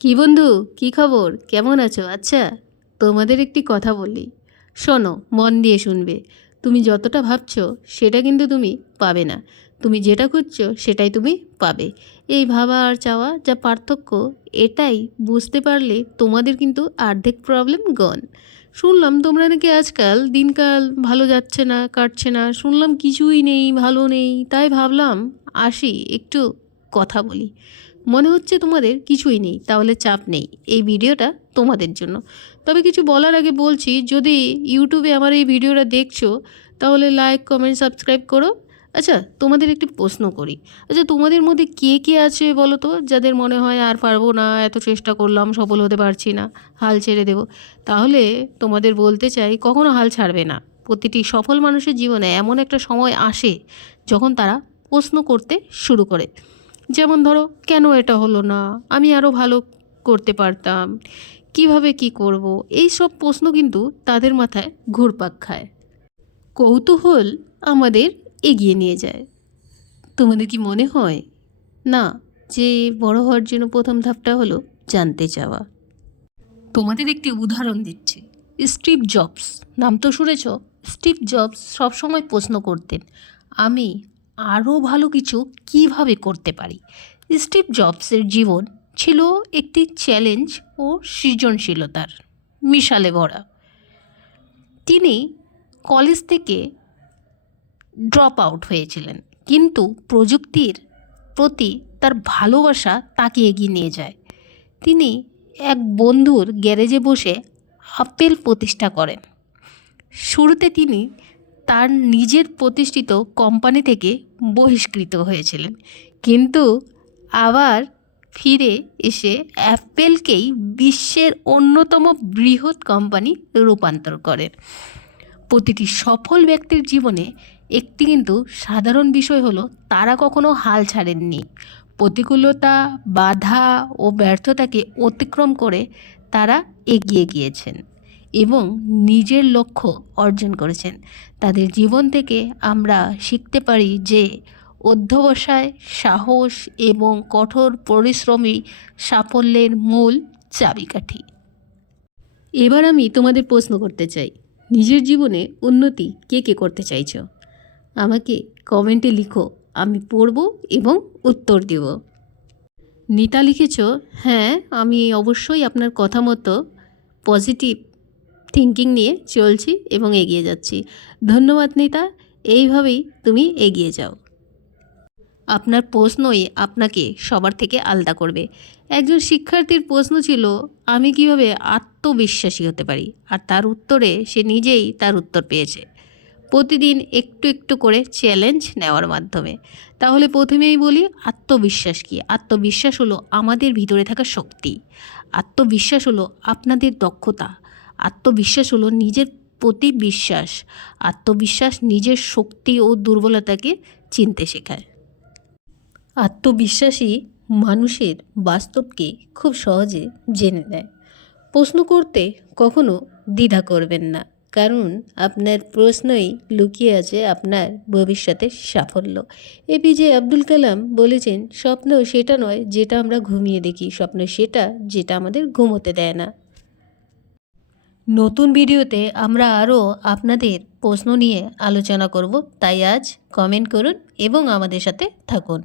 কি বন্ধু? কি খবর? কেমন আছো? আচ্ছা তোমাদের একটি কথা বলি। শোনো, মন দিয়ে শুনবে। তুমি যতটা ভাবছ, সেটা কিন্তু তুমি পাবে না। তুমি যেটা খুঁজছো, সেটাই তুমি পাবে। এই ভাবা আর চাওয়া যা পার্থক্য, এটাই বুঝতে পারলে তোমাদের কিন্তু অর্ধেক প্রবলেম গন শুনলাম তোমরা নাকি আজকাল দিনকাল ভালো যাচ্ছে না, কাটছে না। শুনলাম কিছুই নেই, ভালো নেই। তাই ভাবলাম, আসি, একটু কথা বলি। মনে হচ্ছে তোমাদের কিছুই নেই, তাহলে চাপ নেই এই ভিডিওটা তোমাদের জন্য। তবে কিছু বলার আগে বলছি, যদি ইউটিউবে আমার এই ভিডিওটা দেখছ, তাহলে লাইক কমেন্ট সাবস্ক্রাইব করো। আচ্ছা তোমাদের একটি প্রশ্ন করি। আচ্ছা তোমাদের মধ্যে কে কে আছে বলো তো? যাদের মনে হয় আর পারব না, এত চেষ্টা করলাম, সফল হতে পারছি না, হাল ছেড়ে দেবো। তাহলে তোমাদের বলতে চাই, কখনো হাল ছাড়বে না। প্রতিটি সফল মানুষের জীবনে এমন একটা সময় আসে, যখন তারা প্রশ্ন করতে শুরু করে। যেমন ধরো, কেন এটা হলো না? আমি আরও ভালো করতে পারতাম। কীভাবে কি করব? এই সব প্রশ্ন কিন্তু তাদের মাথায় ঘুরপাক খায়। কৌতূহল আমাদের এগিয়ে নিয়ে যায়। তোমাদের কি মনে হয়? না, যে বড় হওয়ার জন্য প্রথম ধাপটা হলো জানতে চাওয়া। তোমাদের একটি উদাহরণ দিচ্ছি। স্টিভ জবস, নাম তো শুনেছ? স্টিভ জবস সবসময় প্রশ্ন করতেন, আমি আরও ভালো কিছু কীভাবে করতে পারি? স্টিভ জবসের জীবন ছিল একটি চ্যালেঞ্জ ও সৃজনশীলতার মিশালে ভরা। তিনি কলেজ থেকে ড্রপ আউট হয়েছিলেন, কিন্তু প্রযুক্তির প্রতি তার ভালোবাসা তাকে এগিয়ে নিয়ে যায়। তিনি এক বন্ধুর গ্যারেজে বসে আপেল প্রতিষ্ঠা করেন। শুরুতে তিনি তার নিজের প্রতিষ্ঠিত কোম্পানি থেকে বহিষ্কৃত হয়েছিলেন। কিন্তু আবার ফিরে এসে অ্যাপেলকেই বিশ্বের অন্যতম বৃহৎ কোম্পানি রূপান্তর করেন। প্রতিটি সফল ব্যক্তির জীবনে একটি কিন্তু সাধারণ বিষয় হলো তারা কখনো হাল ছাড়েননি। প্রতিকূলতা, বাধা ও ব্যর্থতাকে অতিক্রম করে তারা এগিয়ে গিয়েছেন। এবং নিজের লক্ষ্য অর্জন করেছেন। তাদের জীবন থেকে আমরা শিখতে পারি যে অধ্যবসায়, সাহস এবং কঠোর পরিশ্রমী সাফল্যের মূল চাবিকাঠি। এবার আমি তোমাদের প্রশ্ন করতে চাই, নিজের জীবনে উন্নতি কে কে করতে চাইছ? আমাকে কমেন্টে লিখো, আমি পড়ব এবং উত্তর দেব। নিতা লিখেছ হ্যাঁ আমি অবশ্যই আপনার কথা মতো পজিটিভ থিঙ্কিং নিয়ে চলছি এবং এগিয়ে যাচ্ছি। ধন্যবাদ নিতা, এইভাবেই তুমি এগিয়ে যাও। আপনার প্রশ্নই আপনাকে সবার থেকে আলাদা করবে। একজন শিক্ষার্থীর প্রশ্ন ছিল, আমি কীভাবে আত্মবিশ্বাসী হতে পারি? আর তার উত্তরে সে নিজেই তার উত্তর পেয়েছে। প্রতিদিন একটু একটু করে চ্যালেঞ্জ নেওয়ার মাধ্যমে। তাহলে প্রথমেই বলি, আত্মবিশ্বাস কী? আত্মবিশ্বাস হলো আমাদের ভিতরে থাকা শক্তি। আত্মবিশ্বাস হলো আপনাদের দক্ষতা। আত্মবিশ্বাস হলো নিজের প্রতি বিশ্বাস। আত্মবিশ্বাস নিজের শক্তি ও দুর্বলতাকে চিনতে শেখায়। আত্মবিশ্বাসী মানুষের বাস্তবকে খুব সহজে জেনে নেয়। প্রশ্ন করতে কখনো দ্বিধা করবেন না, কারণ আপনার প্রশ্নই লুকিয়ে আছে আপনার ভবিষ্যতের সাফল্য। এপিজে আব্দুল কালাম বলেছেন, স্বপ্ন সেটা নয় যেটা আমরা ঘুমিয়ে দেখি, স্বপ্ন সেটা যেটা আমাদের ঘুমোতে দেয় না। নতুন ভিডিওতে আমরা আরও আপনাদের প্রশ্ন নিয়ে আলোচনা করব। তাই আজ কমেন্ট করুন এবং আমাদের সাথে থাকুন।